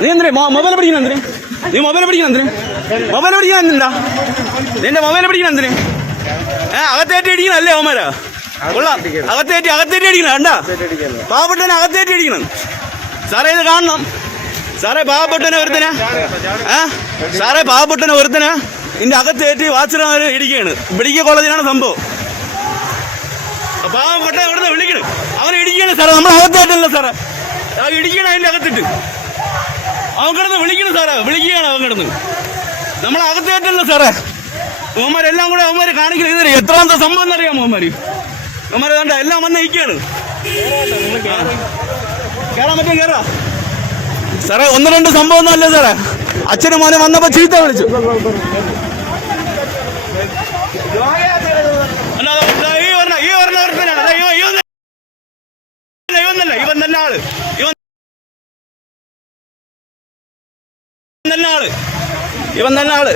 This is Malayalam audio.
നീ എന്തിനാ മൊബൈൽ പഠിക്കണം എന്തിന്? നീ മൊബൈൽ പഠിക്കണം എന്തിന്? മൊബൈൽ പഠിക്കാൻ എന്തിനാ? നിന്റെ മൊബൈൽ പഠിക്കണം എന്തിന്? അകത്തേറ്റി അടിക്കണം അല്ലേ അവന്മാരാ? കൊള്ളാം, അകത്തേറ്റി അടിക്കണം. കണ്ടാ പാവപ്പെട്ടവനെ അകത്തേറ്റി അടിക്കണം. സാറേ ഇത് കാണണം സാറേ. പാവപ്പെട്ടവനെ ഒരുത്തനാ സാറേ, പാവപ്പെട്ടവനെ ഒരുത്തനാ ഇതിന്റെ അകത്തേറ്റി വാച്ചർമാർ ഇടിക്കുകയാണ്. മെഡിക്കൽ കോളേജിലാണ് സംഭവം. പാവപ്പെട്ട അവിടുന്ന് വിളിക്കണം, അവനെ ഇടിക്കുകയാണ് സാറേ. നമ്മൾ അകത്തേറ്റല്ല സാറേ, ഇടിക്കണം അതിന്റെ അകത്തിട്ട്. അവൻ കിടന്ന് വിളിക്കണം സാറേ, വിളിക്കുകയാണ് അവൻ കിടന്ന്. നമ്മൾ അകത്തേറ്റല്ല സാറേ. അവന്മാരെല്ലാം കൂടെ അവന്മാര് കാണിക്കണം. ഇതിന് എത്രാമത്തെ സംഭവം എന്നറിയാമോ അവന്മാര്? അവന്മാരെ കണ്ട എല്ലാം വന്ന് നിൽക്കുകയാണ്. കേറാൻ പറ്റും, കേറാ സാറേ. 1-2 സംഭവം ഒന്നും അല്ലേ സാറേ. അച്ഛനും മോനെ വന്നപ്പോ ചീത്ത വിളിച്ചു. ഇവൻ തന്നെ ആള്.